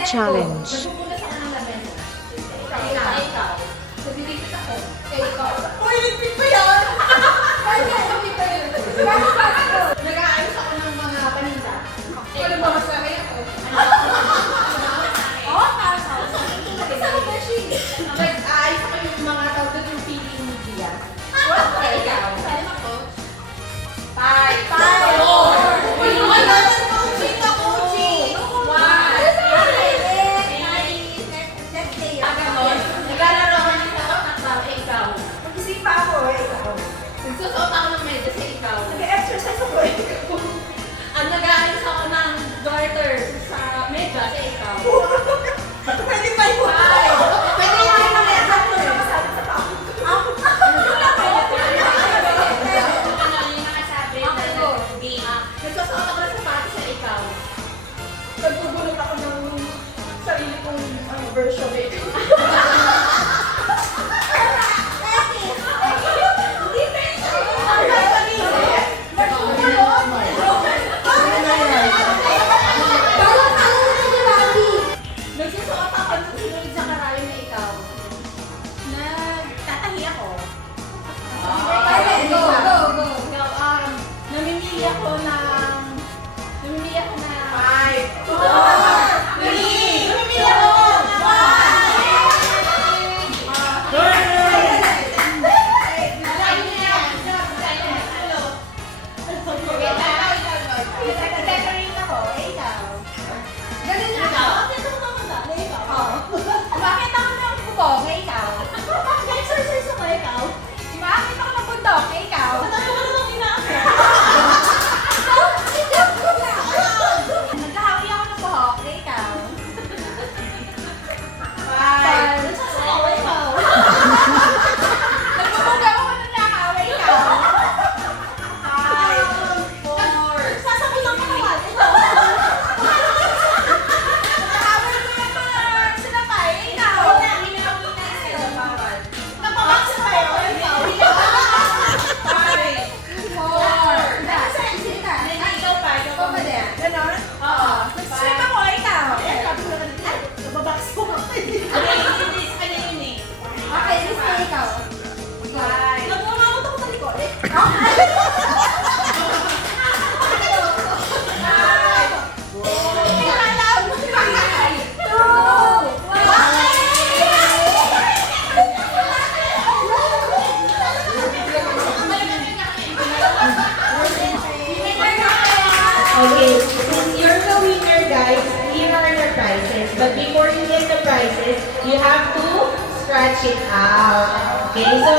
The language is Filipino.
Now challenge. Magpupunas ako ng lamin. Ikaw. Sabiligpit ako. Ikaw. Uy, ligpit pa yan! Ligpit pa yun. Nag-aayos ako ng mga paninda. Ano ba masahe ako? Oo, kaso. Isa ko ba siya? Nag-aayos ako yung mga tawag doon yung feeling media. Okay, ikaw. Saan ako? 5, 4, nagbubulot ako ng sarili kong version eh. Nagsusuot ako ng sinunod sa karayo na ikaw. Nagtatahi ako. Go. Namimili ako ng 5, 4, 3, namimili ako ng 1. Bakit ako ng bubong? Ikaw. Exercise ako, ikaw. Bakit ako ng bundok? Ikaw. Nagkahawi ako ng buhok. Ikaw. 5. Nagsasayaw, ikaw. Nagbubuga ako ng nakaw. Ikaw. 5, 4. Sasakit ang katawan. Ikaw. Nakawal ko yung mga sinapay. Ikaw. Napabaksa tayo. Ikaw. 5, 4. Ikaw pa. Ikaw pa din. Ganon? Oo. Nag-swim ako. Ikaw. Nababaks ko. Okay, lista ikaw. 5. Nagmamamot ako sa likod. Okay, since you're the winner, guys, here are your prizes. But before you get the prizes, you have to scratch it out. Okay, so